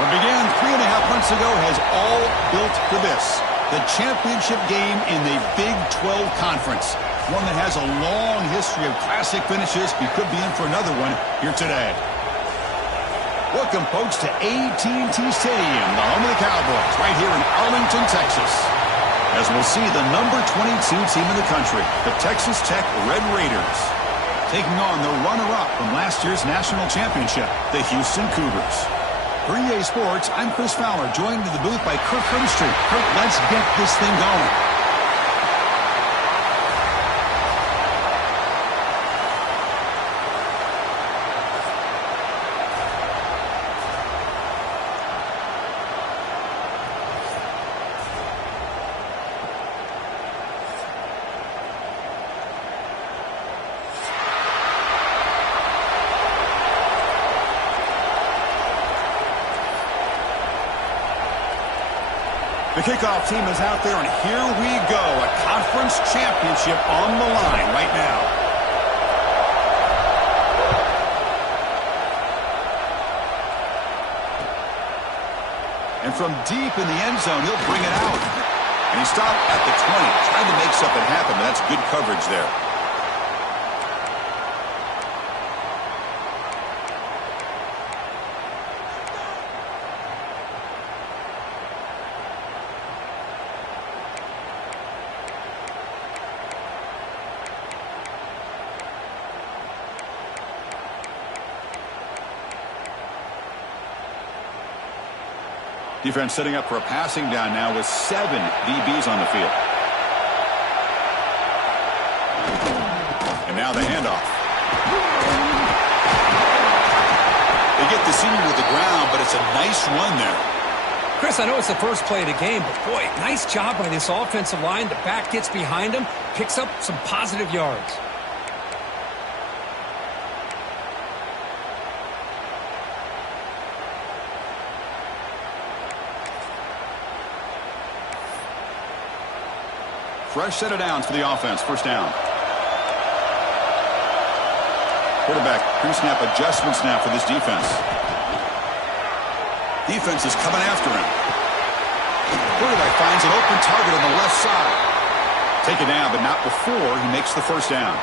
What began 3.5 months ago has all built for this. The championship game in the Big 12 Conference. One that has a long history of classic finishes. You could be in for another one here today. Welcome, folks, to AT&T Stadium, the home of the Cowboys, right here in Arlington, Texas. As we'll see the number 22 team in the country, the Texas Tech Red Raiders, taking on the runner-up from last year's national championship, the Houston Cougars. For EA Sports, I'm Chris Fowler, joined in the booth by Kirk Herbstreit. Kirk, let's get this thing going. The kickoff team is out there, and here we go. A conference championship on the line right now. And from deep in the end zone, he'll bring it out. And he stopped at the 20, trying to make something happen, but that's good coverage there. Defense setting up for a passing down now with 7 DBs on the field. And now the handoff. They get the senior to the ground, but it's a nice run there. Chris, I know it's the first play of the game, but boy, nice job by this offensive line. The back gets behind him, picks up some positive yards. Fresh set of downs for the offense. First down. Quarterback pre-snap adjustments now for this defense. Defense is coming after him. Quarterback finds an open target on the left side. Take it down, but not before he makes the first down.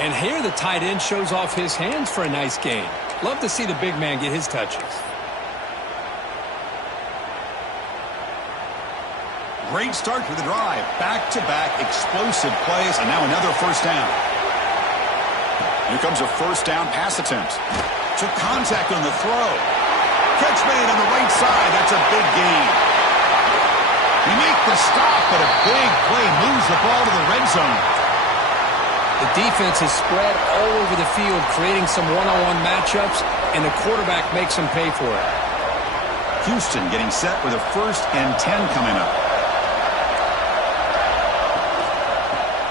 And here the tight end shows off his hands for a nice gain. Love to see the big man get his touches. Great start to the drive. Back-to-back explosive plays, and now another first down. Here comes a first down pass attempt. Took contact on the throw. Catch made on the right side. That's a big gain. He makes the stop, but a big play moves the ball to the red zone. The defense is spread all over the field, creating some one-on-one matchups, and the quarterback makes them pay for it. Houston getting set with a 1st and 10 coming up.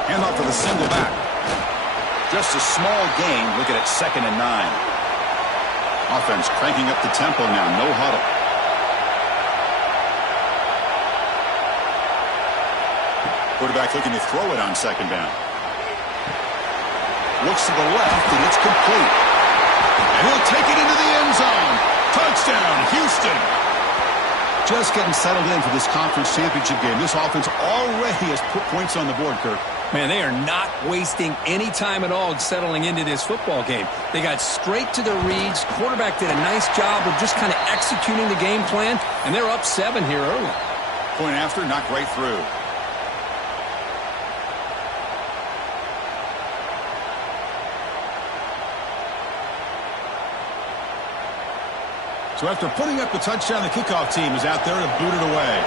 Handoff for the single back. Just a small gain. Look at it, 2nd and 9. Offense cranking up the tempo now. No huddle. Quarterback looking to throw it on 2nd down. Looks to the left, and it's complete. And he'll take it into the end zone. Touchdown, Houston. Just getting settled in for this conference championship game. This offense already has put points on the board, Kirk. Man, they are not wasting any time at all settling into this football game. They got straight to their reads. Quarterback did a nice job of just kind of executing the game plan, and they're up 7 here early. Point after, knocked right through. So after putting up the touchdown, the kickoff team is out there to boot it away.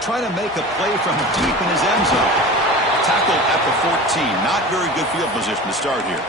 Trying to make a play from deep in his end zone. Tackled at the 14. Not very good field position to start here.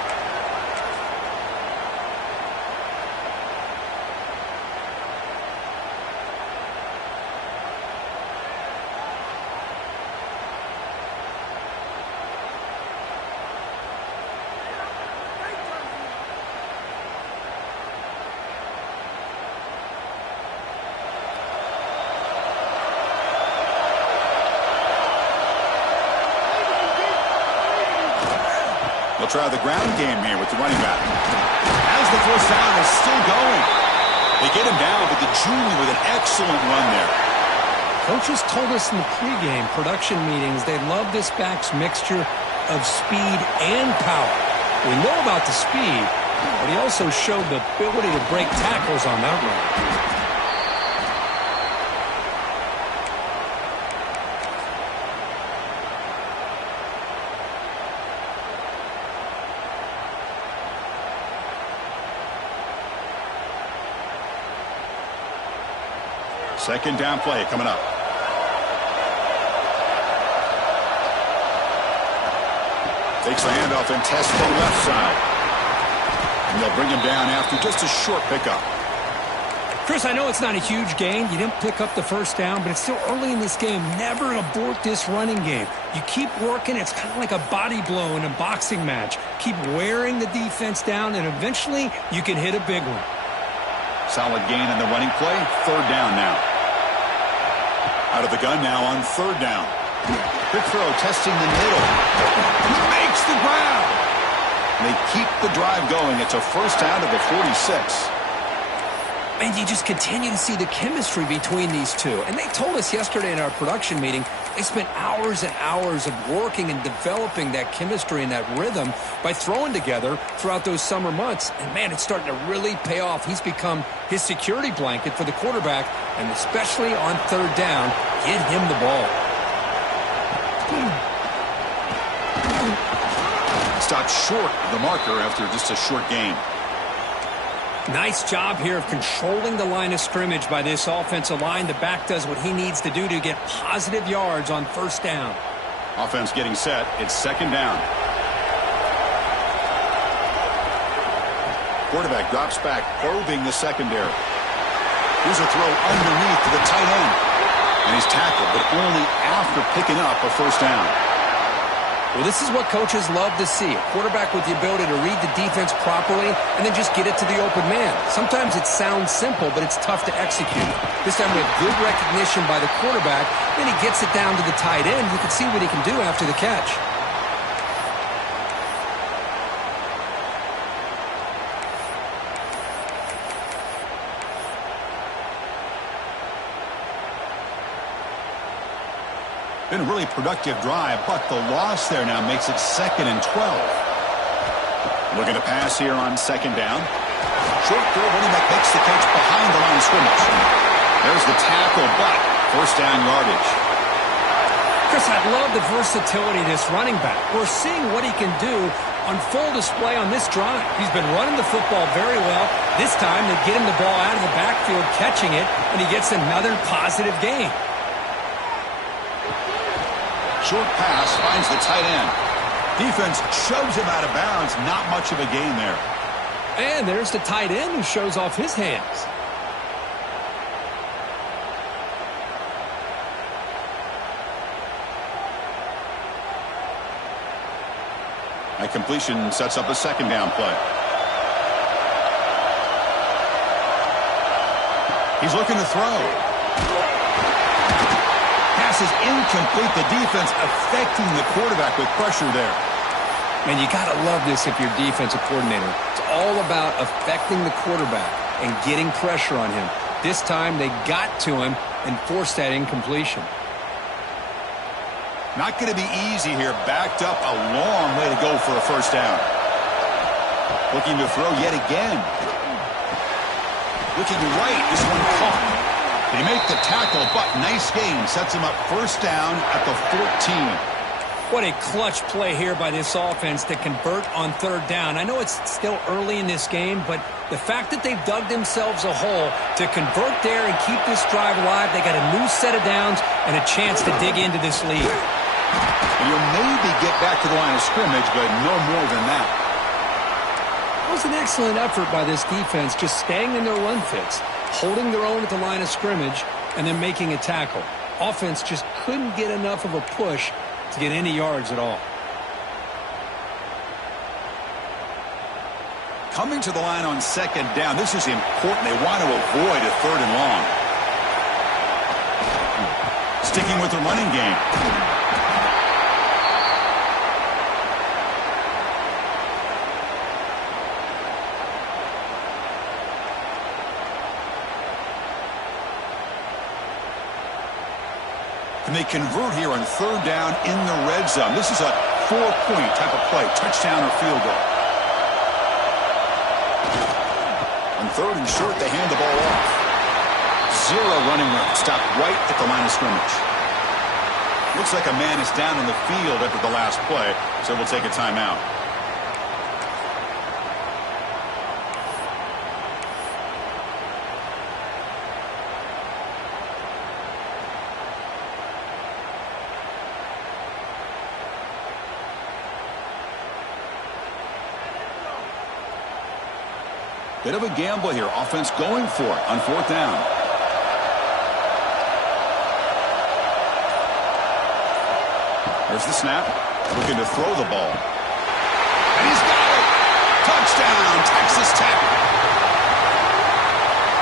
They'll try the ground game here with the running back. As the first down is still going. They get him down, but the junior with an excellent run there. Coaches told us in the pregame production meetings they love this back's mixture of speed and power. We know about the speed, but he also showed the ability to break tackles on that run. Second down play coming up. Takes the handoff and tests the left side. And they'll bring him down after just a short pickup. Chris, I know it's not a huge gain. You didn't pick up the first down, but it's still early in this game. Never abort this running game. You keep working. It's kind of like a body blow in a boxing match. Keep wearing the defense down, and eventually you can hit a big one. Solid gain in the running play. Third down now. Out of the gun now on third down. Quick throw, testing the middle. He makes the ground. And they keep the drive going. It's a first down to the 46. And you just continue to see the chemistry between these two. And they told us yesterday in our production meeting, they spent hours and hours of working and developing that chemistry and that rhythm by throwing together throughout those summer months. And, man, it's starting to really pay off. He's become his security blanket for the quarterback, and especially on third down, get him the ball. Stopped short of the marker after just a short gain. Nice job here of controlling the line of scrimmage by this offensive line. The back does what he needs to do to get positive yards on first down. Offense getting set. It's second down. Quarterback drops back, probing the secondary. Here's a throw underneath to the tight end. And he's tackled, but only after picking up a first down. Well, this is what coaches love to see. A quarterback with the ability to read the defense properly and then just get it to the open man. Sometimes it sounds simple, but it's tough to execute. This time we have good recognition by the quarterback. Then he gets it down to the tight end. You can see what he can do after the catch. Been a really productive drive, but the loss there now makes it 2nd and 12. Looking to pass here on second down. Short throw, running back makes the catch behind the line of scrimmage. There's the tackle, but first down yardage. Chris, I love the versatility of this running back. We're seeing what he can do on full display on this drive. He's been running the football very well. This time they get him the ball out of the backfield, catching it, and he gets another positive gain. Short pass finds the tight end. Defense shoves him out of bounds. Not much of a gain there. And there's the tight end who shows off his hands. That completion sets up a second down play. He's looking to throw. Pass is incomplete. The defense affecting the quarterback with pressure there. Man, you got to love this if you're defensive coordinator. It's all about affecting the quarterback and getting pressure on him. This time they got to him and forced that incompletion. Not going to be easy here. Backed up a long way to go for a first down. Looking to throw yet again. Looking right. This one caught. They make the tackle, but nice gain. Sets him up first down at the 14. What a clutch play here by this offense to convert on third down. I know it's still early in this game, but the fact that they've dug themselves a hole to convert there and keep this drive alive, they got a new set of downs and a chance to dig into this lead. And you'll maybe get back to the line of scrimmage, but no more than that. It was an excellent effort by this defense, just staying in their run fits, holding their own at the line of scrimmage, and then making a tackle. Offense just couldn't get enough of a push to get any yards at all. Coming to the line on second down, this is important. They want to avoid a third and long. Sticking with the running game. And they convert here on third down in the red zone. This is a 4-point type of play, touchdown or field goal. On third and short, they hand the ball off. Zero running room, stopped right at the line of scrimmage. Looks like a man is down on the field after the last play, so we'll take a timeout. Bit of a gamble here. Offense going for it on fourth down. There's the snap. Looking to throw the ball. And he's got it. Touchdown, Texas Tech.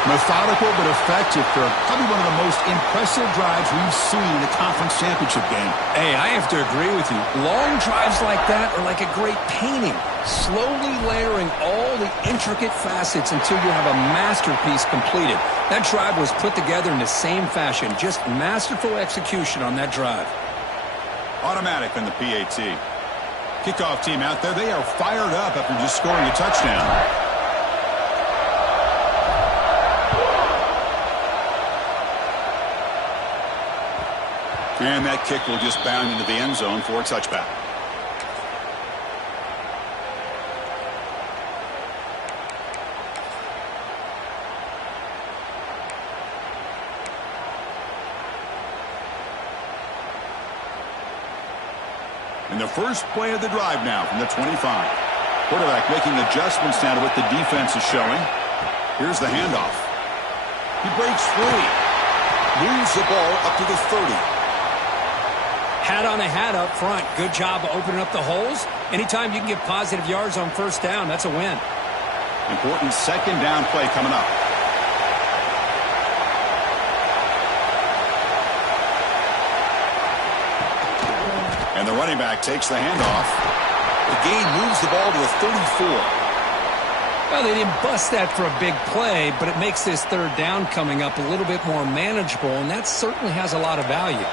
Methodical but effective for probably one of the most impressive drives we've seen in a conference championship game. Hey, I have to agree with you. Long drives like that are like a great painting. Slowly layering all the intricate facets until you have a masterpiece completed. That drive was put together in the same fashion. Just masterful execution on that drive. Automatic on the PAT. Kickoff team out there. They are fired up after just scoring a touchdown. And that kick will just bound into the end zone for a touchback. And the first play of the drive now from the 25. Quarterback making adjustments now to what the defense is showing. Here's the handoff. He breaks free. Moves the ball up to the 30. Hat on a hat up front. Good job of opening up the holes. Anytime you can get positive yards on first down, that's a win. Important second down play coming up. And the running back takes the handoff. The gain moves the ball to the 34. Well, they didn't bust that for a big play, but it makes this third down coming up a little bit more manageable, and that certainly has a lot of value.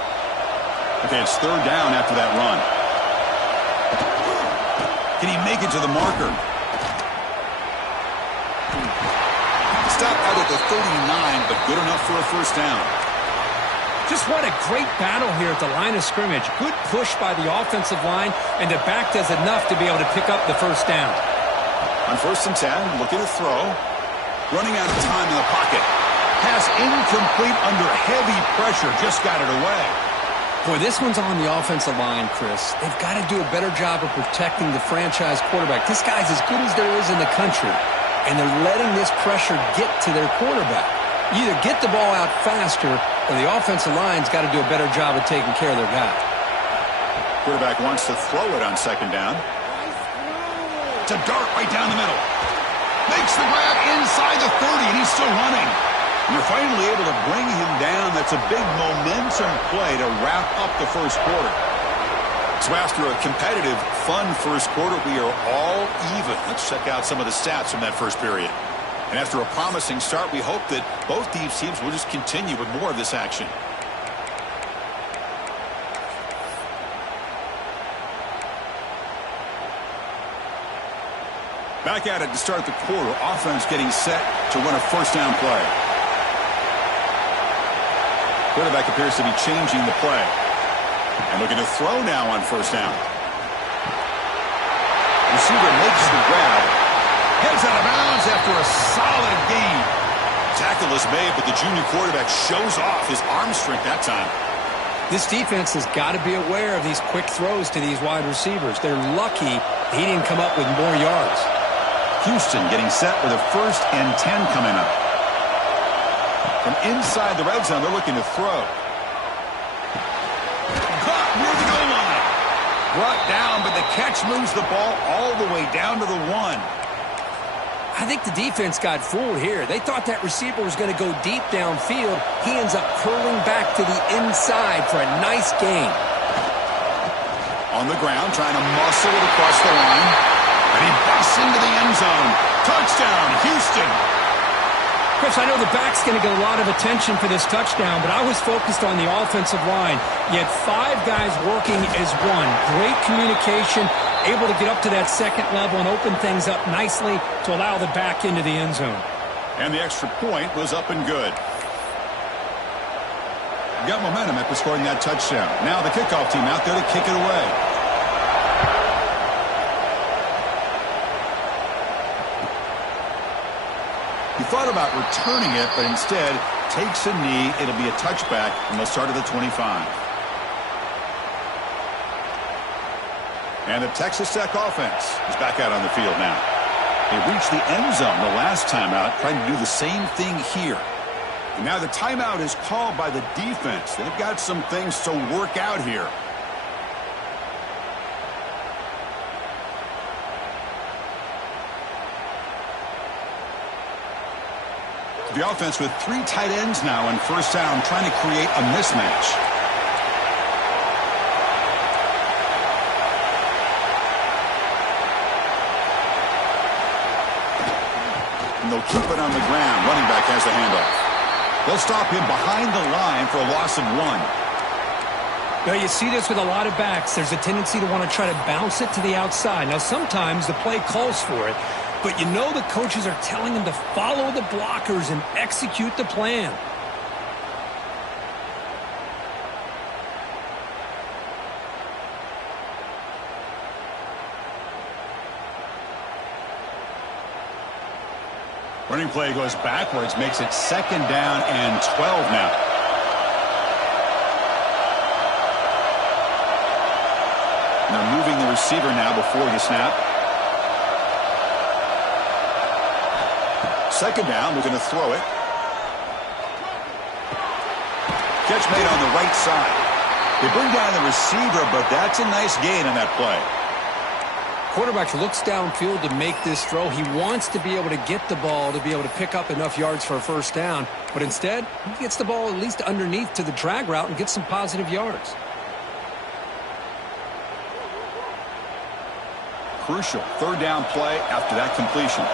Okay, it's third down after that run. Can he make it to the marker? Stop out at the 39, but good enough for a first down. Just what a great battle here at the line of scrimmage. Good push by the offensive line, and the back does enough to be able to pick up the first down. On first and 10, looking to throw. Running out of time in the pocket. Pass incomplete under heavy pressure. Just got it away. Boy, this one's on the offensive line, Chris. They've got to do a better job of protecting the franchise quarterback. This guy's as good as there is in the country, and they're letting this pressure get to their quarterback. You either get the ball out faster, or the offensive line's got to do a better job of taking care of their guy. Quarterback wants to throw it on second down. It's a dart right down the middle. Makes the grab inside the 30, and he's still running. And you're finally able to bring him down. That's a big momentum play to wrap up the first quarter. So after a competitive, fun first quarter, we are all even. Let's check out some of the stats from that first period. And after a promising start, we hope that both these teams will just continue with more of this action. Back at it to start the quarter. Offense getting set to run a first down play. Quarterback appears to be changing the play. And looking to throw now on first down. Receiver makes the grab. Heads out of bounds after a solid gain. Tackle is made, but the junior quarterback shows off his arm strength that time. This defense has got to be aware of these quick throws to these wide receivers. They're lucky he didn't come up with more yards. Houston getting set with a first and 10 coming up. From inside the red zone, they're looking to throw. Caught near the goal line. Brought down, but the catch moves the ball all the way down to the 1. I think the defense got fooled here. They thought that receiver was going to go deep downfield. He ends up curling back to the inside for a nice gain. On the ground, trying to muscle it across the line. And he busts into the end zone. Touchdown, Houston. Chris, I know the back's going to get a lot of attention for this touchdown, but I was focused on the offensive line. You had 5 guys working as one. Great communication, able to get up to that second level and open things up nicely to allow the back into the end zone. And the extra point was up and good. Got momentum after scoring that touchdown. Now the kickoff team out there to kick it away. He thought about returning it, but instead takes a knee. It'll be a touchback, and they'll start at the 25. And the Texas Tech offense is back out on the field now. They reached the end zone the last time out, trying to do the same thing here. And now the timeout is called by the defense. They've got some things to work out here. The offense with 3 tight ends now on first down, trying to create a mismatch. And they'll keep it on the ground. Running back has the handoff. They'll stop him behind the line for a loss of 1. Now, you see this with a lot of backs. There's a tendency to want to try to bounce it to the outside. Now, sometimes the play calls for it, but you know the coaches are telling them to follow the blockers and execute the plan. Running play goes backwards, makes it 2nd down and 12 now. Now moving the receiver now before the snap. 2nd down, we're going to throw it. Catch made on the right side. They bring down the receiver, but that's a nice gain on that play. Quarterback looks downfield to make this throw. He wants to be able to get the ball to be able to pick up enough yards for a first down. But instead, he gets the ball at least underneath to the drag route and gets some positive yards. Crucial 3rd down play after that completion.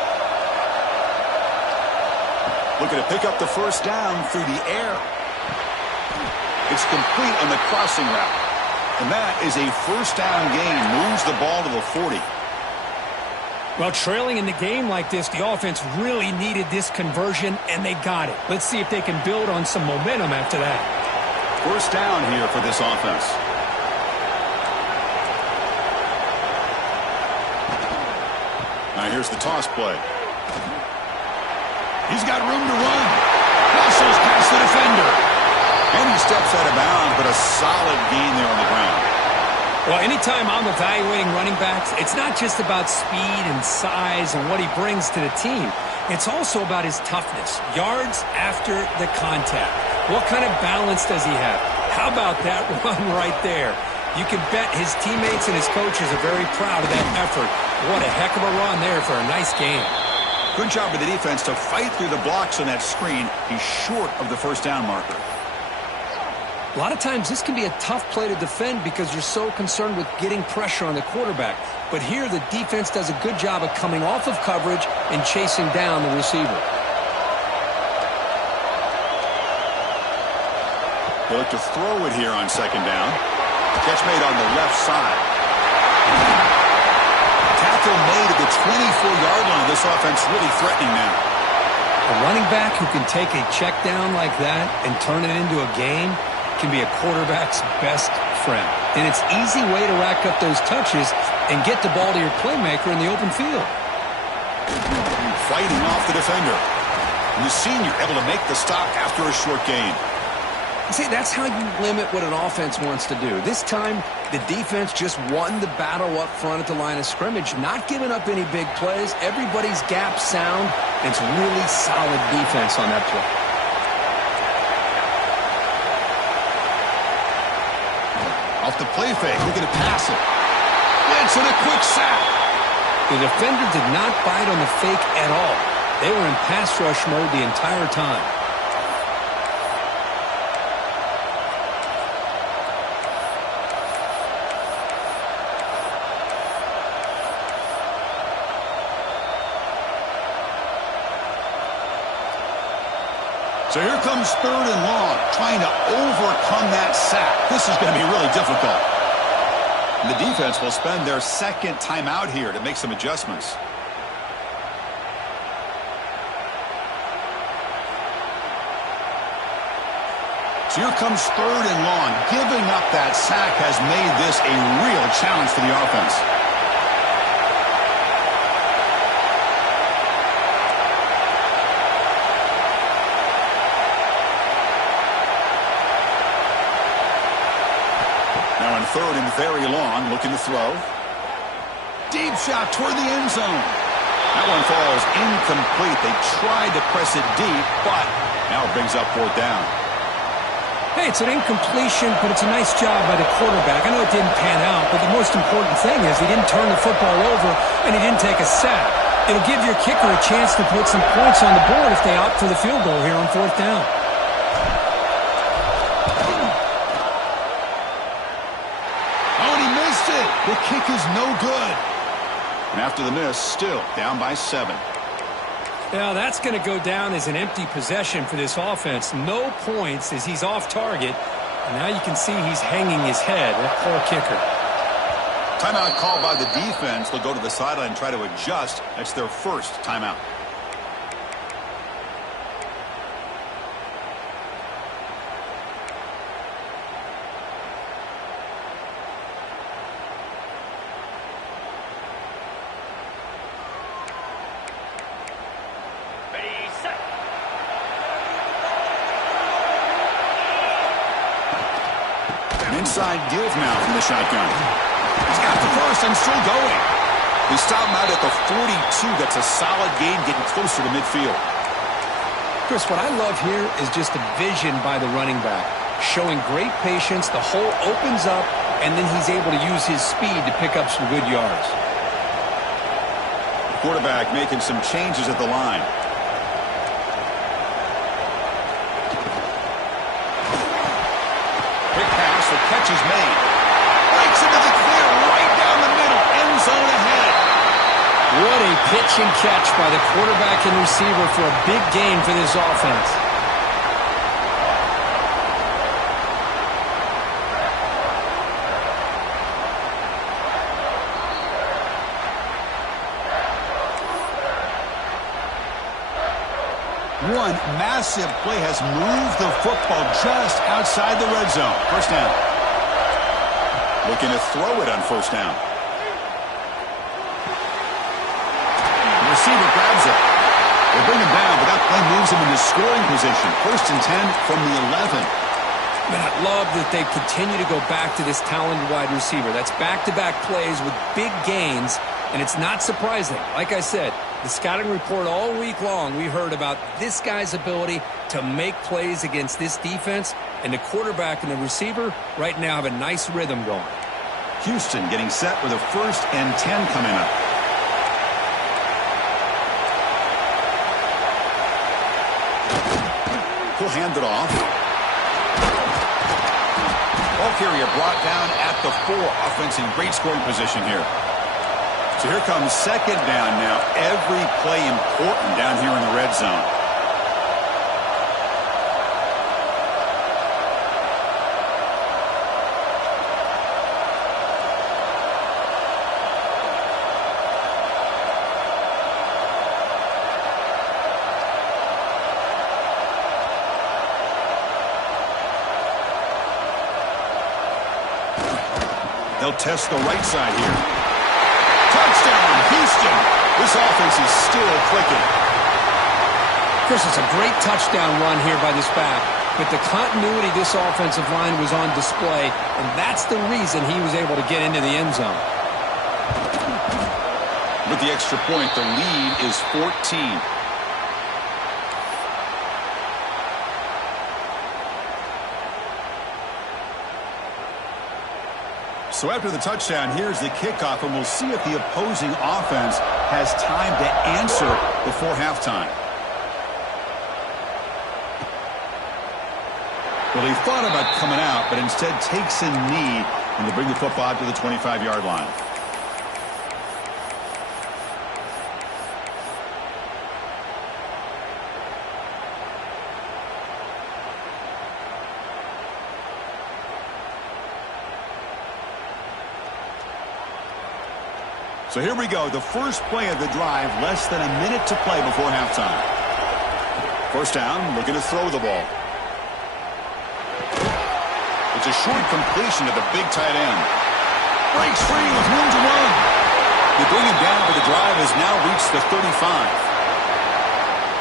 Looking to pick up the first down through the air. It's complete on the crossing route. And that is a first down gain. Moves the ball to the 40. Well, trailing in the game like this, the offense really needed this conversion, and they got it. Let's see if they can build on some momentum after that. First down here for this offense. Now here's the toss play. He's got room to run. Muscles past the defender. And he steps out of bounds, but a solid gain there on the ground. Well, anytime I'm evaluating running backs, it's not just about speed and size and what he brings to the team. It's also about his toughness. Yards after the contact. What kind of balance does he have? How about that run right there? You can bet his teammates and his coaches are very proud of that effort. What a heck of a run there for a nice game. Good job of the defense to fight through the blocks on that screen. He's short of the first down marker. A lot of times this can be a tough play to defend because you're so concerned with getting pressure on the quarterback. But here the defense does a good job of coming off of coverage and chasing down the receiver. They look to throw it here on 2nd down. Catch made on the left side. Tackle made at the 24-yard line. This offense really threatening now. A running back who can take a check down like that and turn it into a gain can be a quarterback's best friend. And it's an easy way to rack up those touches and get the ball to your playmaker in the open field. Fighting off the defender. And the senior able to make the stop after a short gain. See, that's how you limit what an offense wants to do. This time, the defense just won the battle up front at the line of scrimmage, not giving up any big plays. Everybody's gap sound. It's really solid defense on that play. Off the play fake, looking to pass it. Blitz and a quick sack. The defender did not bite on the fake at all. They were in pass rush mode the entire time. So here comes 3rd and long, trying to overcome that sack. This is going to be really difficult. And the defense will spend their 2nd timeout here to make some adjustments. So here comes 3rd and long. Giving up that sack has made this a real challenge for the offense. Now on 3rd and very long, looking to throw. Deep shot toward the end zone. That one falls incomplete. They tried to press it deep, but now it brings up 4th down. Hey, it's an incompletion, but it's a nice job by the quarterback. I know it didn't pan out, but the most important thing is he didn't turn the football over and he didn't take a sack. It'll give your kicker a chance to put some points on the board if they opt for the field goal here on 4th down. Oh, and he missed it. The kick is no good. And after the miss, still down by 7. Now, that's going to go down as an empty possession for this offense. No points as he's off target. And now you can see he's hanging his head. That poor kicker. Timeout called by the defense. They'll go to the sideline and try to adjust. That's their 1st timeout. Inside give now from the shotgun. He's got the first and still going. They stop him out at the 42. That's a solid gain, getting closer to midfield. Chris, what I love here is just the vision by the running back. Showing great patience, the hole opens up, and then he's able to use his speed to pick up some good yards. The quarterback making some changes at the line. The catch is made. Breaks into the clear right down the middle. End zone ahead. What a pitch and catch by the quarterback and receiver for a big gain for this offense. One massive play has moved the football just outside the red zone. 1st down. Looking to throw it on 1st down. The receiver grabs it. They bring him down, but that play moves him into scoring position. 1st and 10 from the 11. Man, I love that they continue to go back to this talented wide receiver. That's back-to-back plays with big gains, and it's not surprising. Like I said, the scouting report all week long, we heard about this guy's ability to make plays against this defense, and the quarterback and the receiver right now have a nice rhythm going. Houston getting set with a 1st and 10 coming up. He'll hand it off. Ball carrier brought down at the 4. Offense in great scoring position here. So here comes 2nd down now. Every play important down here in the red zone. They'll test the right side here. Touchdown, Houston. This offense is still clicking. Chris, it's a great touchdown run here by this back, but the continuity of this offensive line was on display, and that's the reason he was able to get into the end zone. With the extra point, the lead is 14. So after the touchdown, here's the kickoff, and we'll see if the opposing offense has time to answer before halftime. Well, he thought about coming out, but instead takes a knee, and they bring the football out to the 25-yard line. So here we go, the first play of the drive, less than a minute to play before halftime. First down, looking to throw the ball. It's a short completion to the big tight end. Breaks free with room to run. They bring him down, but the drive has now reached the 35.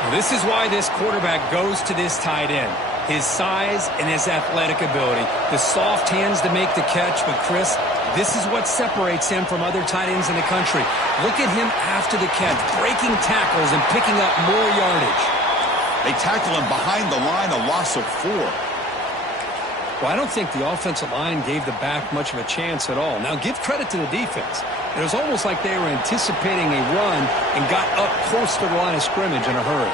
Well, this is why this quarterback goes to this tight end. His size and his athletic ability. The soft hands to make the catch, but Chris, this is what separates him from other tight ends in the country. Look at him after the catch, breaking tackles and picking up more yardage. They tackle him behind the line, a loss of 4. Well, I don't think the offensive line gave the back much of a chance at all. Now, give credit to the defense. It was almost like they were anticipating a run and got up close to the line of scrimmage in a hurry.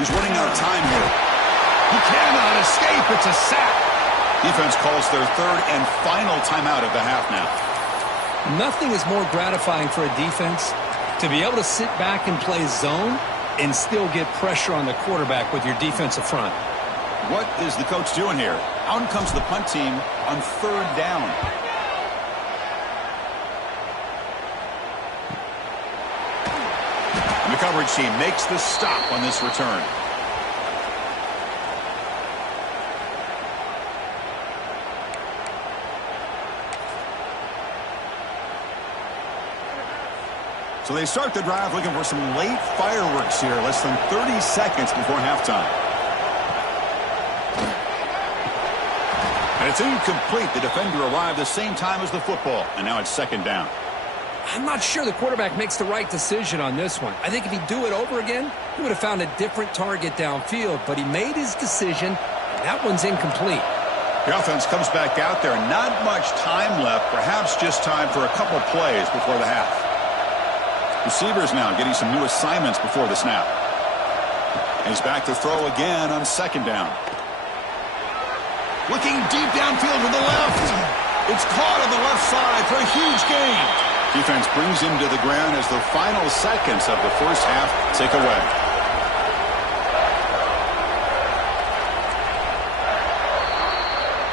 He's running out of time here. He cannot escape. It's a sack. Defense calls their third and final timeout of the half now. Nothing is more gratifying for a defense to be able to sit back and play zone and still get pressure on the quarterback with your defensive front. What is the coach doing here? Out comes the punt team on third down. And the coverage team makes the stop on this return. So they start the drive looking for some late fireworks here, less than 30 seconds before halftime. And it's incomplete. The defender arrived the same time as the football, and now it's second down. I'm not sure the quarterback makes the right decision on this one. I think if he'd do it over again, he would have found a different target downfield, but he made his decision, and that one's incomplete. The offense comes back out there. Not much time left, perhaps just time for a couple plays before the half. Receivers now getting some new assignments before the snap. And he's back to throw again on second down. Looking deep downfield to the left. It's caught on the left side for a huge gain. Defense brings him to the ground as the final seconds of the first half tick away.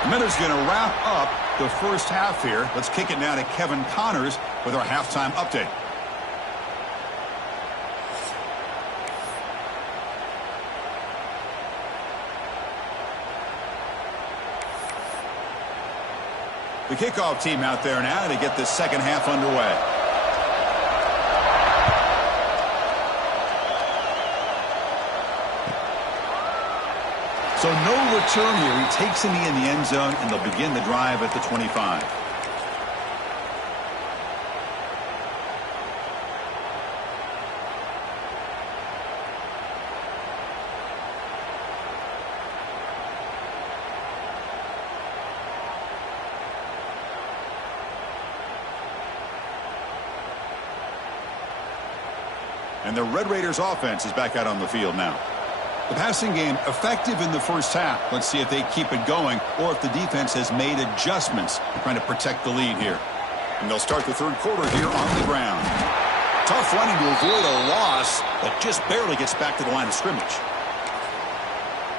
The minute's going to wrap up the first half here. Let's kick it now to Kevin Connors with our halftime update. The kickoff team out there now to get this second half underway. So no return here. He takes him in the end zone, and they'll begin the drive at the 25. And the Red Raiders offense is back out on the field now. The passing game effective in the first half. Let's see if they keep it going or if the defense has made adjustments trying to protect the lead here. And they'll start the third quarter here on the ground. Tough running to avoid a loss, but just barely gets back to the line of scrimmage.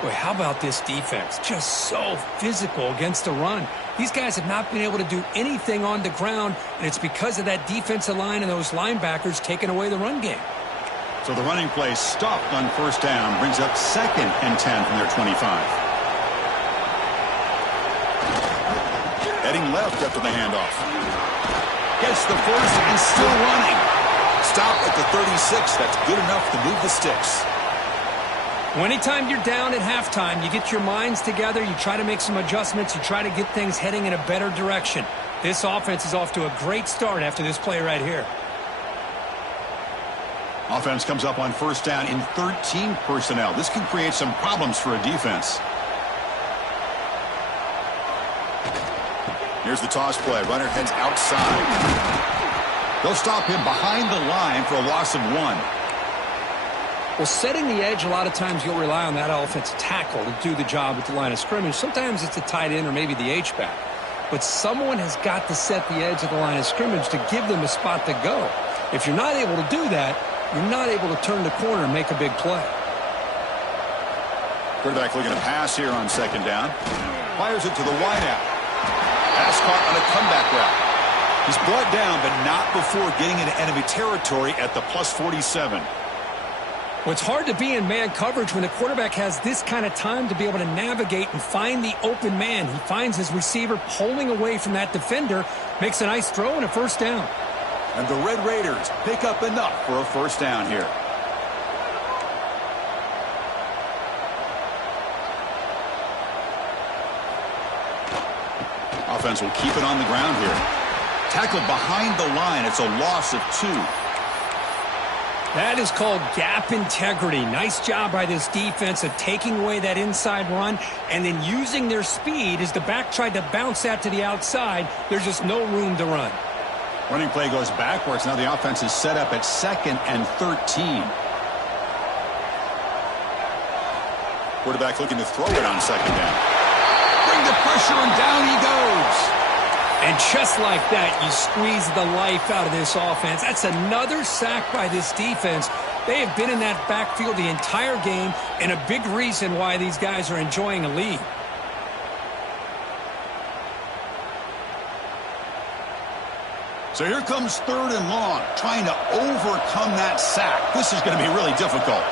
Boy, how about this defense? Just so physical against the run. These guys have not been able to do anything on the ground, and it's because of that defensive line and those linebackers taking away the run game. So the running play stopped on first down, brings up second and 10 from their 25. Heading left after the handoff. Gets the first and still running. Stop at the 36. That's good enough to move the sticks. Well, anytime you're down at halftime, you get your minds together, you try to make some adjustments, you try to get things heading in a better direction. This offense is off to a great start after this play right here. Offense comes up on first down in 13 personnel. This can create some problems for a defense. Here's the toss play. Runner heads outside. They'll stop him behind the line for a loss of 1. Well, setting the edge, a lot of times you'll rely on that offensive tackle to do the job at the line of scrimmage. Sometimes it's a tight end or maybe the H-back. But someone has got to set the edge of the line of scrimmage to give them a spot to go. If you're not able to do that, you're not able to turn the corner and make a big play. Quarterback looking to pass here on second down. Fires it to the wideout. Pass caught on a comeback route. He's brought down, but not before getting into enemy territory at the plus 47. Well, it's hard to be in man coverage when the quarterback has this kind of time to be able to navigate and find the open man. He finds his receiver pulling away from that defender, makes a nice throw and a first down. And the Red Raiders pick up enough for a first down here. Offense will keep it on the ground here. Tackled behind the line. It's a loss of 2. That is called gap integrity. Nice job by this defense of taking away that inside run and then using their speed as the back tried to bounce that to the outside. There's just no room to run. Running play goes backwards. Now the offense is set up at 2nd and 13. Quarterback looking to throw it on 2nd down. Bring the pressure and down he goes. And just like that, you squeeze the life out of this offense. That's another sack by this defense. They have been in that backfield the entire game, and a big reason why these guys are enjoying a lead. So here comes 3rd and long, trying to overcome that sack. This is going to be really difficult.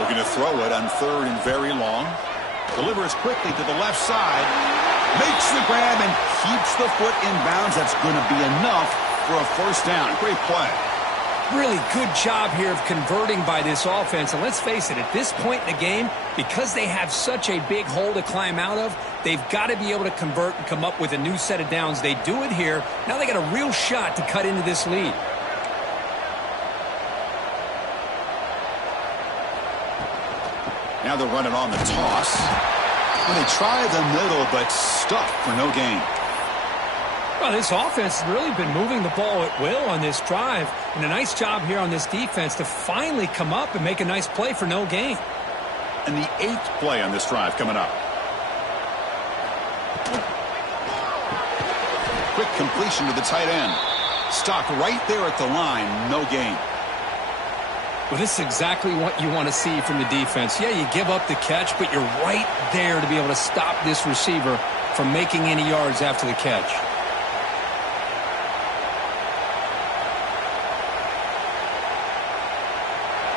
Looking to throw it on 3rd and very long. Delivers quickly to the left side. Makes the grab and keeps the foot in bounds. That's going to be enough for a first down. Great play. Really good job here of converting by this offense. And let's face it, at this point in the game, because they have such a big hole to climb out of, they've got to be able to convert and come up with a new set of downs. They do it here. Now they got a real shot to cut into this lead. Now they're running on the toss. And they try the middle, but stuck for no gain. Well, this offense has really been moving the ball at will on this drive. And a nice job here on this defense to finally come up and make a nice play for no gain. And the 8th play on this drive coming up. Quick completion to the tight end. Stopped right there at the line. No gain. Well, this is exactly what you want to see from the defense. Yeah, you give up the catch, but you're right there to be able to stop this receiver from making any yards after the catch.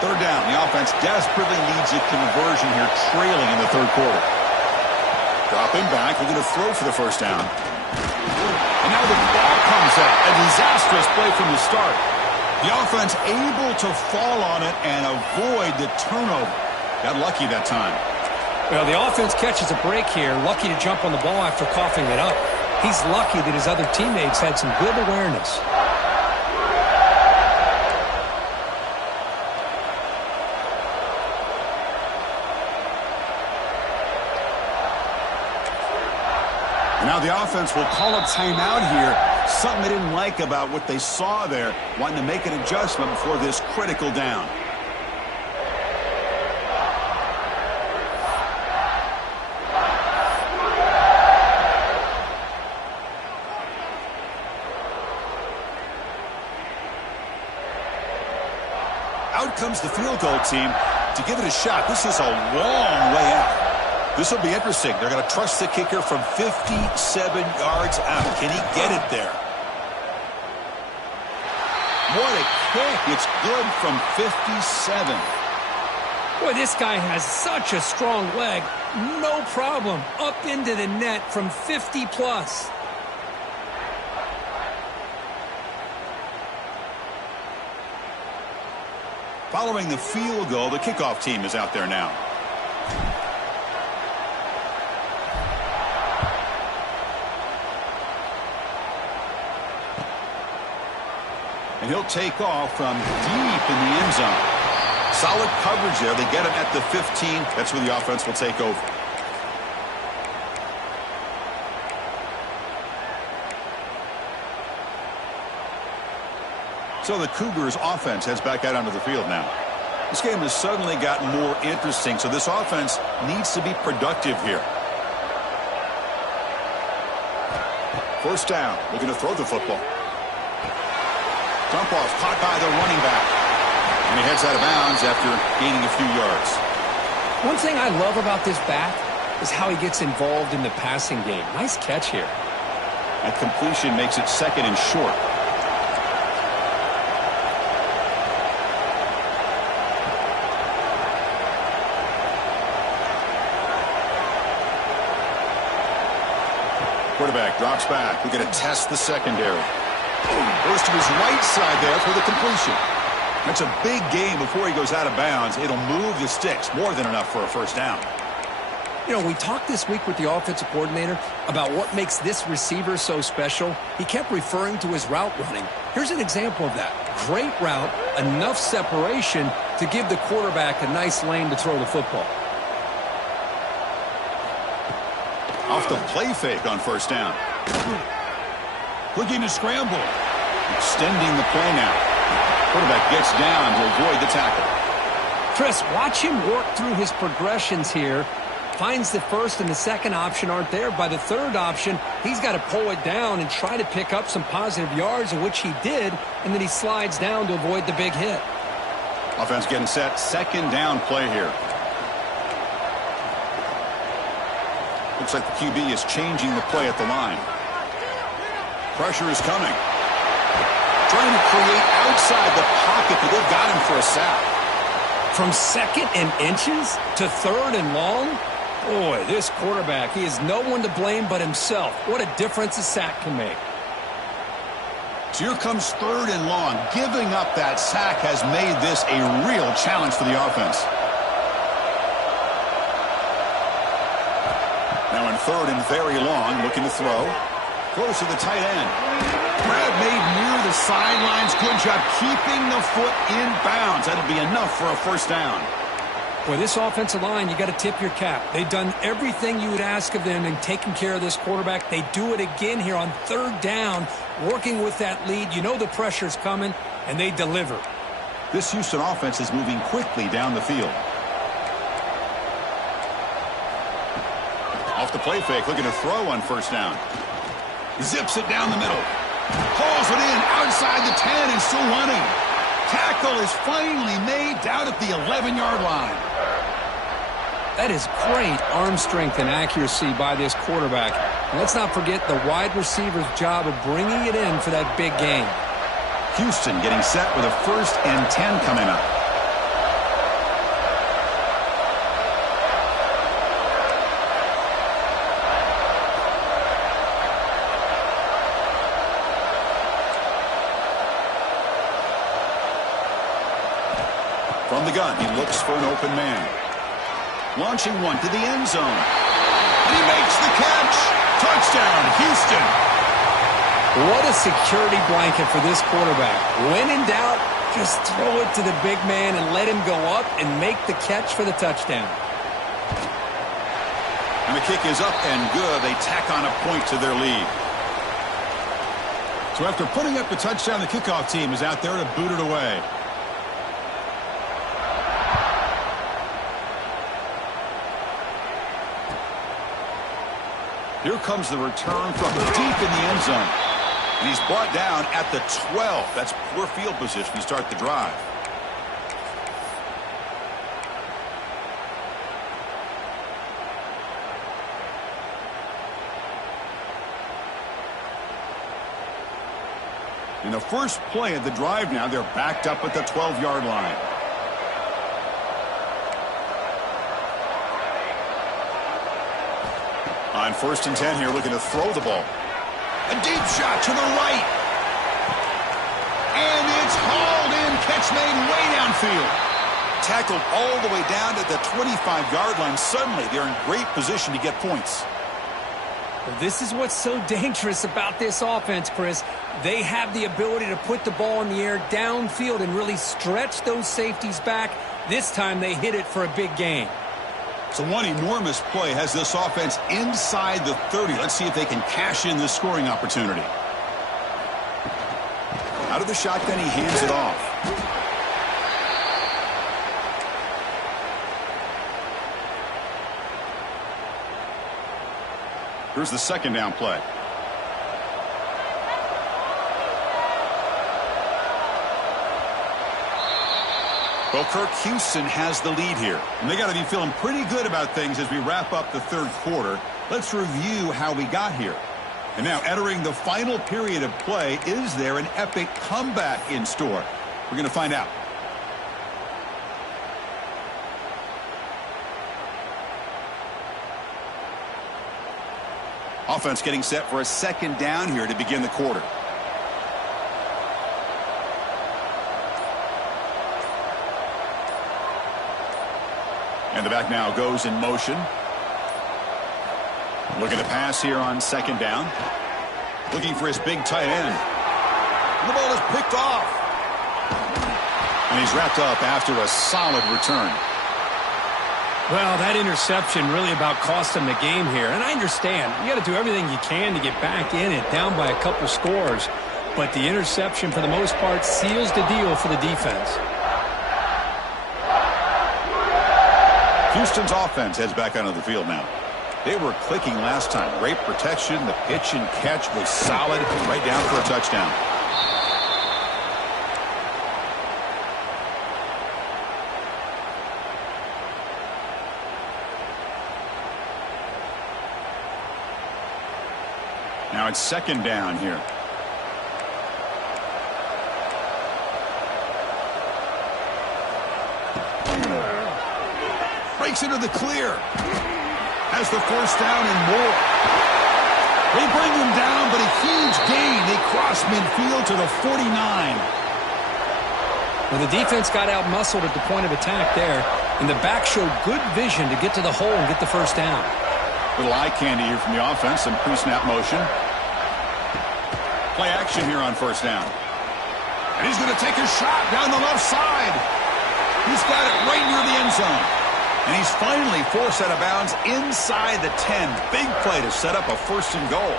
Third down. The offense desperately needs a conversion here, trailing in the 3rd quarter. Dropping back, looking to throw for the first down. And now the ball comes out. A disastrous play from the start. The offense able to fall on it and avoid the turnover. Got lucky that time. Well, the offense catches a break here. Lucky to jump on the ball after coughing it up. He's lucky that his other teammates had some good awareness. Now the offense will call a timeout here. Something they didn't like about what they saw there. Wanting to make an adjustment before this critical down. Out comes the field goal team to give it a shot. This is a long way out. This will be interesting. They're going to trust the kicker from 57 yards out. Can he get it there? What a kick. It's good from 57. Boy, this guy has such a strong leg. No problem. Up into the net from 50 plus. Following the field goal, the kickoff team is out there now. And he'll take off from deep in the end zone. Solid coverage there. They get him at the 15. That's where the offense will take over. So the Cougars offense heads back out onto the field now. This game has suddenly gotten more interesting, so this offense needs to be productive here. First down, looking to throw the football. Dump off, caught by the running back. And he heads out of bounds after gaining a few yards. One thing I love about this back is how he gets involved in the passing game. Nice catch here. That completion makes it second and short. Quarterback drops back. We're going to test the secondary. Goes to his right side there for the completion. That's a big gain before he goes out of bounds. It'll move the sticks more than enough for a first down. You know, we talked this week with the offensive coordinator about what makes this receiver so special. He kept referring to his route running. Here's an example of that. Great route, enough separation to give the quarterback a nice lane to throw the football. Off the play fake on first down. Looking to scramble. Extending the play now. Quarterback gets down to avoid the tackle. Chris, watch him work through his progressions here. Finds the first and the second option aren't there. By the third option, he's got to pull it down and try to pick up some positive yards, of which he did, and then he slides down to avoid the big hit. Offense getting set. Second down play here. Looks like the QB is changing the play at the line. Pressure is coming. Trying to create outside the pocket, but they've got him for a sack. From second and inches to third and long? Boy, this quarterback, he has no one to blame but himself. What a difference a sack can make. So here comes third and long. Giving up that sack has made this a real challenge for the offense. Now in third and very long, looking to throw. Close to the tight end. Grab made near the sidelines. Good job keeping the foot in bounds. That'll be enough for a first down. Boy, this offensive line, you got to tip your cap. They've done everything you would ask of them in taking care of this quarterback. They do it again here on third down, working with that lead. You know the pressure's coming, and they deliver. This Houston offense is moving quickly down the field. Off the play fake, looking to throw on first down. Zips it down the middle. Pulls it in outside the 10 and still running. Tackle is finally made down at the 11-yard line. That is great arm strength and accuracy by this quarterback. And let's not forget the wide receiver's job of bringing it in for that big gain. Houston getting set with a 1st and 10 coming up. From the gun, he looks for an open man. Launching one to the end zone. And he makes the catch. Touchdown, Houston. What a security blanket for this quarterback. When in doubt, just throw it to the big man and let him go up and make the catch for the touchdown. And the kick is up and good. They tack on a point to their lead. So after putting up the touchdown, the kickoff team is out there to boot it away. Here comes the return from deep in the end zone. And he's brought down at the 12. That's poor field position to start the drive. In the first play of the drive now, they're backed up at the 12-yard line. On 1st and 10 here, looking to throw the ball. A deep shot to the right. And it's hauled in. Catch made way downfield. Tackled all the way down to the 25-yard line. Suddenly, they're in great position to get points. Well, this is what's so dangerous about this offense, Chris. They have the ability to put the ball in the air downfield and really stretch those safeties back. This time, they hit it for a big gain. So one enormous play has this offense inside the 30. Let's see if they can cash in this scoring opportunity. Out of the shotgun, he hands it off. Here's the second down play. Well, Kirk, Houston has the lead here, and they got to be feeling pretty good about things as we wrap up the third quarter. Let's review how we got here. And now entering the final period of play, is there an epic comeback in store? We're going to find out. Offense getting set for a second down here to begin the quarter. And the back now goes in motion. Looking to pass here on second down. Looking for his big tight end. And the ball is picked off. And he's wrapped up after a solid return. Well, that interception really about cost him the game here. And I understand. You got to do everything you can to get back in it, down by a couple scores. But the interception, for the most part, seals the deal for the defense. Houston's offense heads back onto the field now. They were clicking last time. Great protection. The pitch and catch was solid. Right down for a touchdown. Now it's second down here. Breaks into the clear. Has the first down and more. They bring him down, but a huge gain. They cross midfield to the 49. Well, the defense got out-muscled at the point of attack there, and the back showed good vision to get to the hole and get the first down. Little eye candy here from the offense. Some pre-snap motion. Play action here on first down. And he's going to take a shot down the left side. He's got it right near the end zone. And he's finally forced out of bounds inside the 10. Big play to set up a first and goal.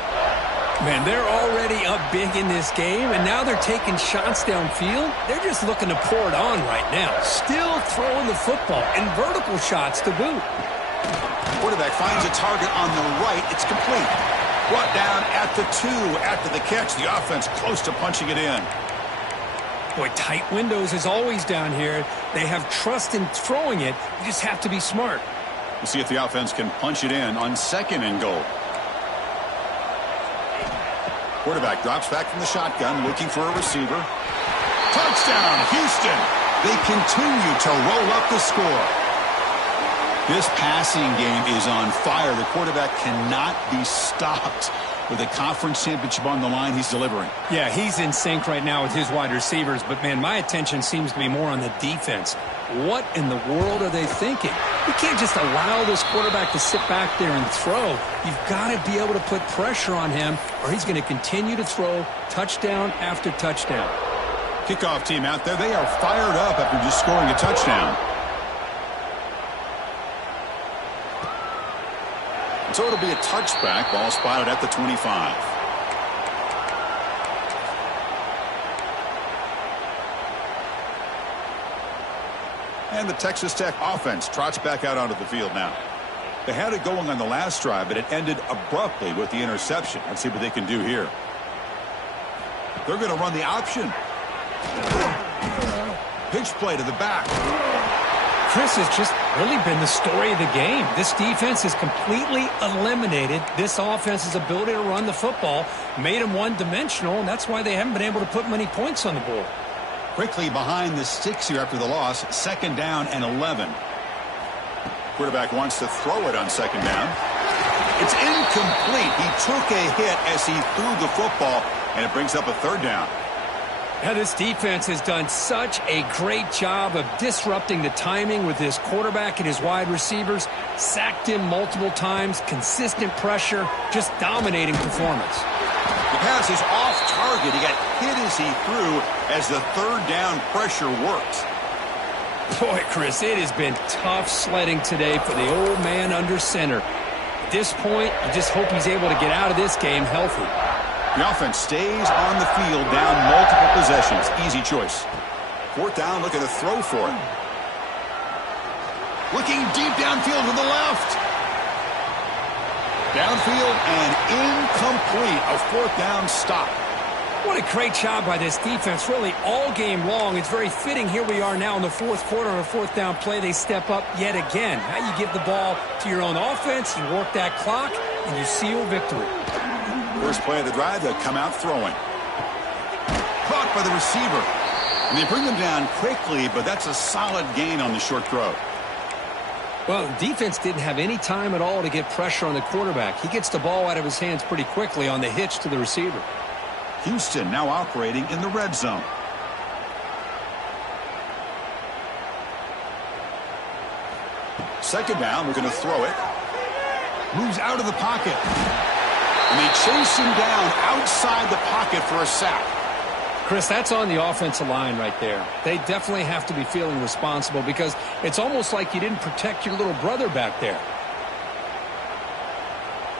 Man, they're already up big in this game, and now they're taking shots downfield. They're just looking to pour it on right now. Still throwing the football, and vertical shots to boot. Quarterback finds a target on the right. It's complete. Brought down at the 2 after the catch. The offense close to punching it in. Boy, tight windows as always down here. They have trust in throwing it. You just have to be smart. We'll see if the offense can punch it in on second and goal. Quarterback drops back from the shotgun, looking for a receiver. Touchdown, Houston! They continue to roll up the score. This passing game is on fire. The quarterback cannot be stopped. With a conference championship on the line, he's delivering. Yeah, he's in sync right now with his wide receivers, but, man, my attention seems to be more on the defense. What in the world are they thinking? You can't just allow this quarterback to sit back there and throw. You've got to be able to put pressure on him, or he's going to continue to throw touchdown after touchdown. Kickoff team out there. They are fired up after just scoring a touchdown. So it'll be a touchback. Ball spotted at the 25. And the Texas Tech offense trots back out onto the field now. They had it going on the last drive, but it ended abruptly with the interception. Let's see what they can do here. They're going to run the option. Pitch play to the back. Chris, has just really been the story of the game. This defense has completely eliminated this offense's ability to run the football, made them one-dimensional, and that's why they haven't been able to put many points on the board. Quickly behind the sticks here after the loss, second down and 11. Quarterback wants to throw it on second down. It's incomplete. He took a hit as he threw the football, and it brings up a third down. Now, this defense has done such a great job of disrupting the timing with his quarterback and his wide receivers. Sacked him multiple times, consistent pressure, just dominating performance. The pass is off target. He got hit as he threw as the third down pressure worked. Boy, Chris, it has been tough sledding today for the old man under center. At this point, you just hope he's able to get out of this game healthy. The offense stays on the field, down multiple possessions. Easy choice. Fourth down, looking to throw for it. Looking deep downfield to the left. Downfield and incomplete. A fourth down stop. What a great job by this defense, really all game long. It's very fitting. Here we are now in the fourth quarter on a fourth down play. They step up yet again. Now you give the ball to your own offense, you work that clock, and you seal victory. First play of the drive, they'll come out throwing. Caught by the receiver. And they bring them down quickly, but that's a solid gain on the short throw. Well, the defense didn't have any time at all to get pressure on the quarterback. He gets the ball out of his hands pretty quickly on the hitch to the receiver. Houston now operating in the red zone. Second down, we're going to throw it. Moves out of the pocket. And they chase him down outside the pocket for a sack. Chris, that's on the offensive line right there. They definitely have to be feeling responsible because it's almost like you didn't protect your little brother back there.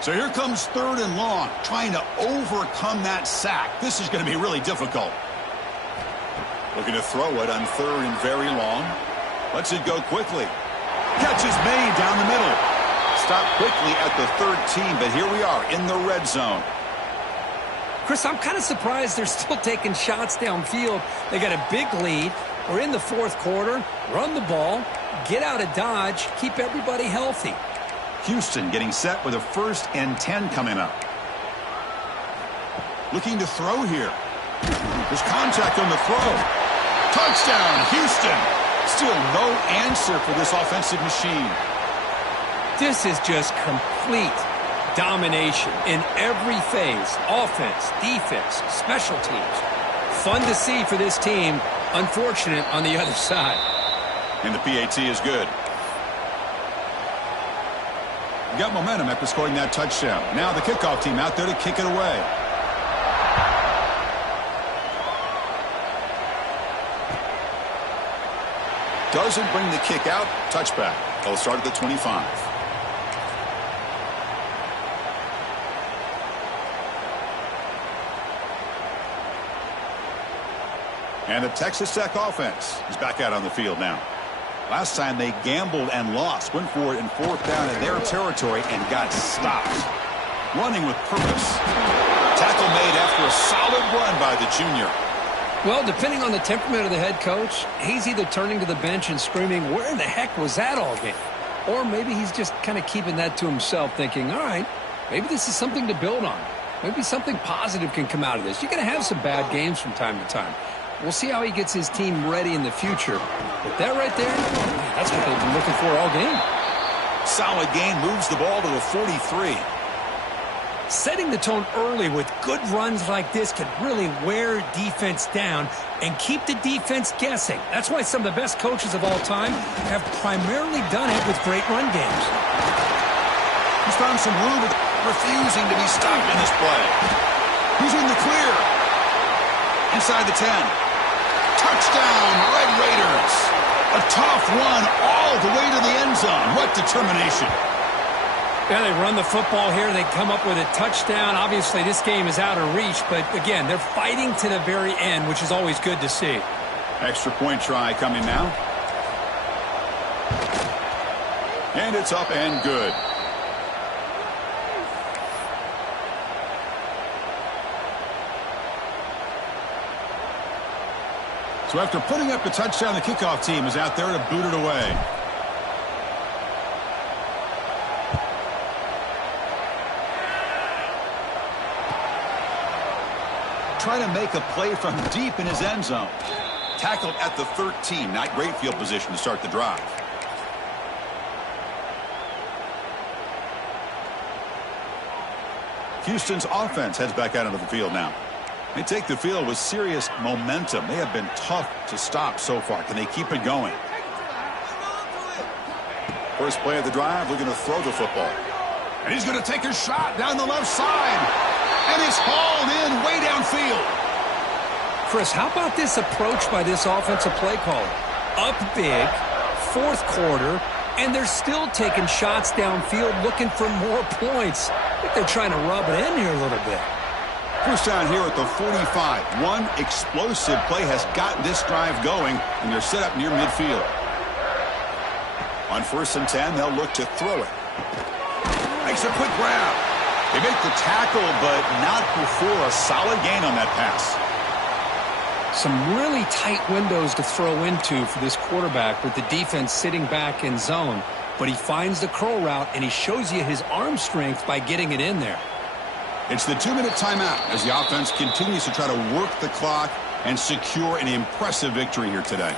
So here comes third and long, trying to overcome that sack. This is going to be really difficult. Looking to throw it on third and very long. Lets it go quickly. Catch is made down the middle. Stop quickly at the 13, but here we are in the red zone. Chris, I'm kind of surprised they're still taking shots downfield. They got a big lead. We're in the fourth quarter. Run the ball, get out of Dodge, keep everybody healthy. Houston getting set with a 1st and 10 coming up. Looking to throw here. There's contact on the throw. Touchdown, Houston. Still no answer for this offensive machine. This is just complete domination in every phase. Offense, defense, special teams. Fun to see for this team. Unfortunate on the other side. And the PAT is good. Got momentum after scoring that touchdown. Now the kickoff team out there to kick it away. Doesn't bring the kick out. Touchback. They'll start at the 25. And the Texas Tech offense is back out on the field now. Last time they gambled and lost. Went for it in 4th down in their territory and got stopped. Running with purpose. Tackle made after a solid run by the junior. Well, depending on the temperament of the head coach, he's either turning to the bench and screaming, where the heck was that all game? Or maybe he's just kind of keeping that to himself, thinking, all right, maybe this is something to build on. Maybe something positive can come out of this. You're going to have some bad games from time to time. We'll see how he gets his team ready in the future. But that right there, that's what they've been looking for all game. Solid gain, moves the ball to the 43. Setting the tone early with good runs like this can really wear defense down and keep the defense guessing. That's why some of the best coaches of all time have primarily done it with great run games. He's found some room, refusing to be stopped in this play. He's in the clear. Inside the 10. Touchdown, Red Raiders. A tough one all the way to the end zone. What determination. Yeah, they run the football here. They come up with a touchdown. Obviously, this game is out of reach, but again, they're fighting to the very end, which is always good to see. Extra point try coming now. And it's up and good. So after putting up the touchdown, the kickoff team is out there to boot it away. Trying to make a play from deep in his end zone. Tackled at the 13. Not great field position to start the drive. Houston's offense heads back out onto the field now. They take the field with serious momentum. They have been tough to stop so far. Can they keep it going? First play of the drive, looking to throw the football. And he's going to take a shot down the left side. And it's hauled in way downfield. Chris, how about this approach by this offensive play caller? Up big, fourth quarter, and they're still taking shots downfield looking for more points. I think they're trying to rub it in here a little bit. First down here at the 45. One explosive play has gotten this drive going, and they're set up near midfield. On 1st and 10, they'll look to throw it. Makes a quick grab. They make the tackle, but not before a solid gain on that pass. Some really tight windows to throw into for this quarterback with the defense sitting back in zone. But he finds the curl route, and he shows you his arm strength by getting it in there. It's the 2-minute timeout as the offense continues to try to work the clock and secure an impressive victory here today.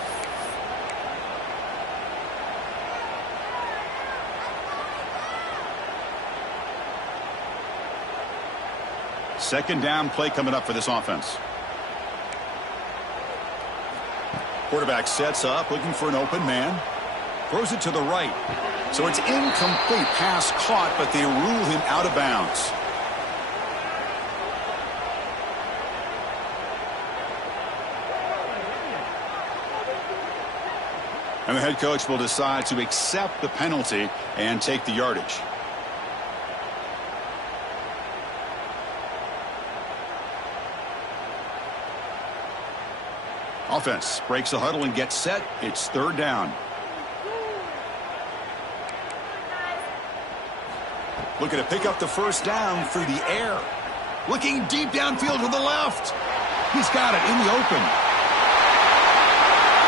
Second down play coming up for this offense. Quarterback sets up, looking for an open man. Throws it to the right. So it's incomplete. Pass caught, but they rule him out of bounds. And the head coach will decide to accept the penalty and take the yardage. Offense breaks the huddle and gets set. It's third down. Looking to pick up the first down through the air. Looking deep downfield to the left. He's got it in the open.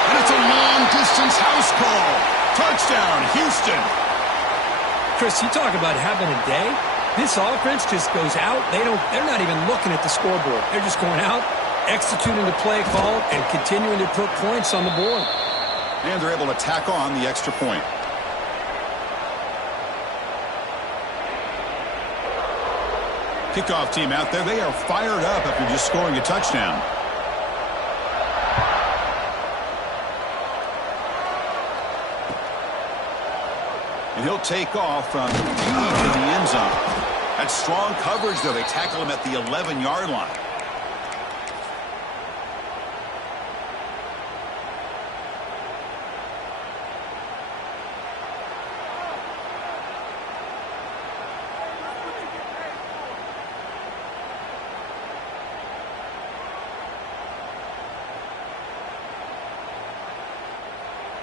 And it's a long-distance house call. Touchdown, Houston. Chris, you talk about having a day. This offense just goes out. They're not even looking at the scoreboard. They're just going out, executing the play call, and continuing to put points on the board. And they're able to tack on the extra point. Kickoff team out there. They are fired up after just scoring a touchdown. And he'll take off from deep in the end zone. That's strong coverage, though. They tackle him at the 11-yard line.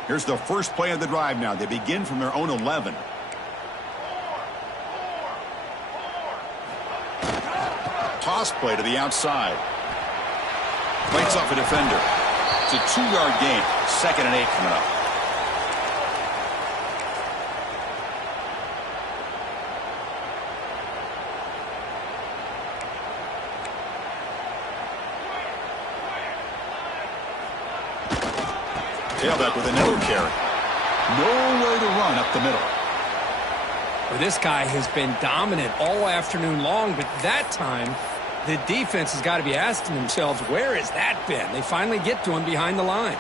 Here's the first play of the drive now. They begin from their own 11. Toss play to the outside. Fights off a defender. It's a 2-yard gain. 2nd and 8 coming up. Tailback with another carry. Nowhere to run up the middle. Well, this guy has been dominant all afternoon long, but that time the defense has got to be asking themselves, where has that been? They finally get to him behind the line.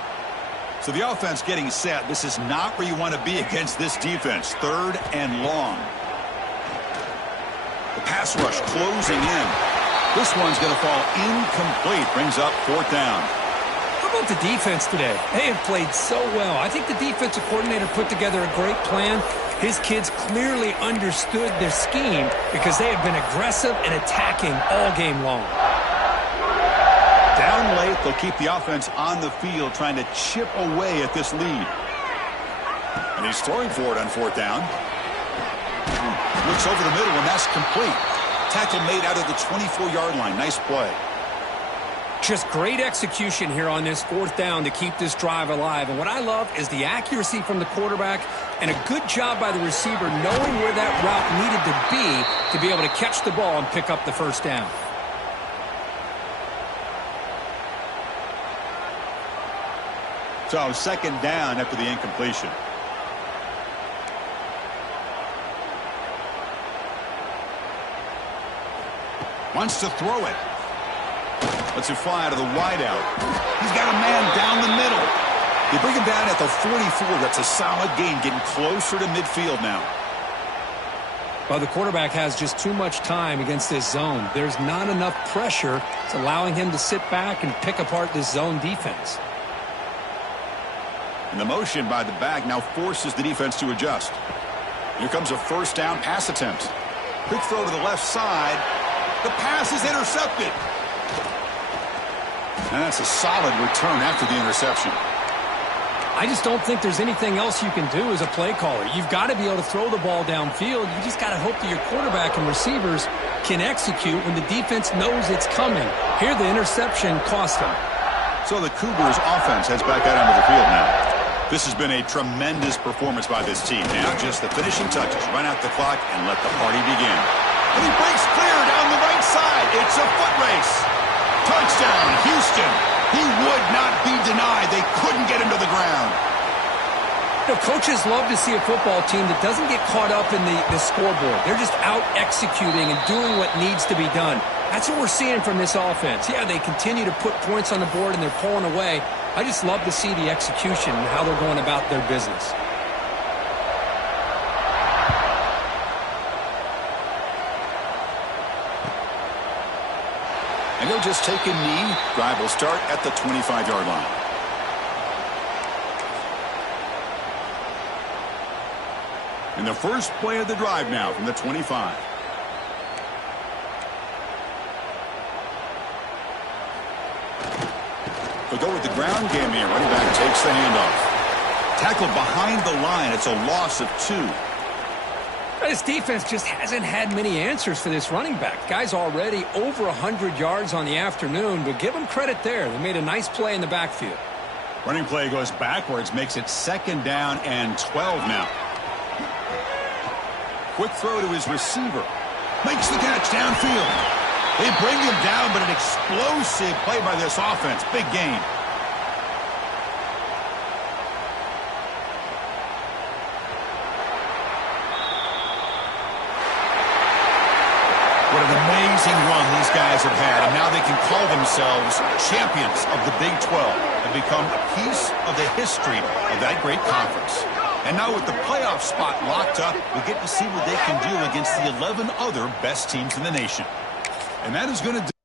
So the offense getting set. This is not where you want to be against this defense. 3rd and long. The pass rush closing in. This one's going to fall incomplete. Brings up 4th down. How about the defense today? They have played so well. I think the defensive coordinator put together a great plan. His kids clearly understood their scheme because they have been aggressive and attacking all game long. Down late, they'll keep the offense on the field trying to chip away at this lead. And he's throwing for it on 4th down. Looks over the middle, and that's complete. Tackle made out of the 24-yard line. Nice play. Just great execution here on this 4th down to keep this drive alive. And what I love is the accuracy from the quarterback and a good job by the receiver knowing where that route needed to be able to catch the ball and pick up the first down. So 2nd down after the incompletion. Wants to throw it. Lets it fly out of the wideout. He's got a man down the middle. They bring him down at the 44. That's a solid gain, getting closer to midfield now. Well, the quarterback has just too much time against this zone. There's not enough pressure. It's allowing him to sit back and pick apart this zone defense. And the motion by the back now forces the defense to adjust. Here comes a 1st down pass attempt. Quick throw to the left side. The pass is intercepted. And that's a solid return after the interception. I just don't think there's anything else you can do as a play caller. You've got to be able to throw the ball downfield. You just got to hope that your quarterback and receivers can execute when the defense knows it's coming. Here, the interception cost them. So the Cougars offense heads back out onto the field now. This has been a tremendous performance by this team. Now just the finishing touches. Run out the clock and let the party begin. And he breaks clear down the right side. It's a foot race. Touchdown, Houston. He would not be denied. They couldn't get him to the ground. You know, coaches love to see a football team that doesn't get caught up in the scoreboard. They're just out executing and doing what needs to be done. That's what we're seeing from this offense. Yeah, they continue to put points on the board and they're pulling away. I just love to see the execution and how they're going about their business. And they'll just take a knee. Drive will start at the 25-yard line. And the first play of the drive now from the 25. They'll go with the ground game here. Running back takes the handoff. Tackled behind the line. It's a loss of 2. This defense just hasn't had many answers for this running back. Guy's already over 100 yards on the afternoon, but give him credit there. They made a nice play in the backfield. Running play goes backwards, makes it 2nd down and 12 now. Quick throw to his receiver. Makes the catch downfield. They bring him down, but an explosive play by this offense. Big gain. What an amazing run these guys have had, and now they can call themselves champions of the Big 12 and become a piece of the history of that great conference. And now with the playoff spot locked up, we'll get to see what they can do against the 11 other best teams in the nation. And that is going to do